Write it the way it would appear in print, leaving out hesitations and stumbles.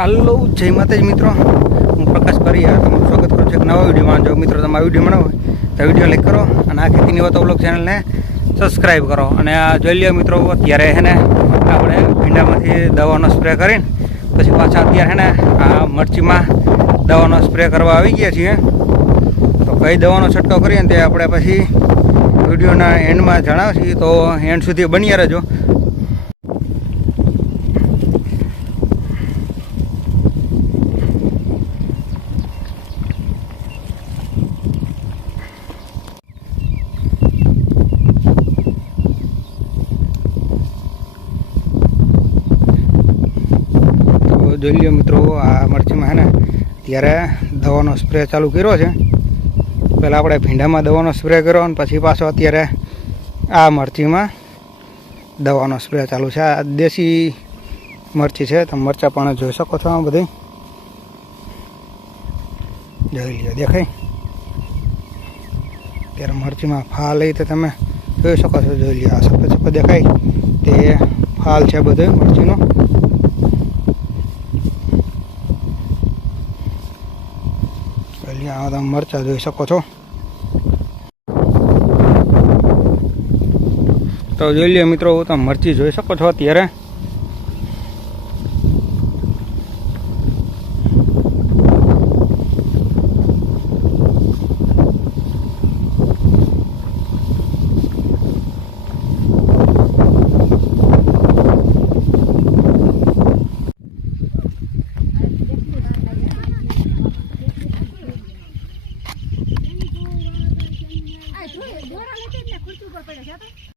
હાલો જય માતાજી મિત્રો, હું પ્રકાશ પરિયા તમારું સ્વાગત કરું છું એક નવા વિડીયોમાં. જો મિત્રો તમે આ વિડીયો બનાવો તો વિડીયો લાઈક કરો અને આ ખેતીની વાતો બ્લોગ ચેનલને સબસ્ક્રાઈબ કરો. અને આ જોઈ લો મિત્રો, અત્યારે હે ને આપણે ભીંડામાંથી દવાનો સ્પ્રે કરીને પછી પાછા અત્યારે હે ને આ મરચીમાં દવાનો સ્પ્રે કરવા આવી ગયા છીએ. તો કઈ દવાનો છંટકાવ કરીએ ને તે આપણે પછી વિડીયોના એન્ડમાં જણાવશું, તો એન્ડ સુધી બન્યા રહેજો. જોઈ લો મિત્રો, આ મરચીમાં હે ને ત્યારે દવાનો સ્પ્રે ચાલુ કર્યો છે. પહેલાં આપણે ભીંડામાં દવાનો સ્પ્રે કર્યો અને પછી પાછો અત્યારે આ મરચીમાં દવાનો સ્પ્રે ચાલુ છે. આ દેશી મરચી છે, તમે મરચાં પણ જોઈ શકો છો. આ બધી જોઈ લો, દેખાય ત્યારે મરચીમાં ફાલ લઈ તો તમે જોઈ શકો છો. જોઈ લો, આ સફેદ સફેદ દેખાય તે ફાલ છે બધું મરચીનો. આ તમે મરચાં જોઈ શકો છો. તો જોઈ લો મિત્રો, તમે મરચી જોઈ શકો છો અત્યારે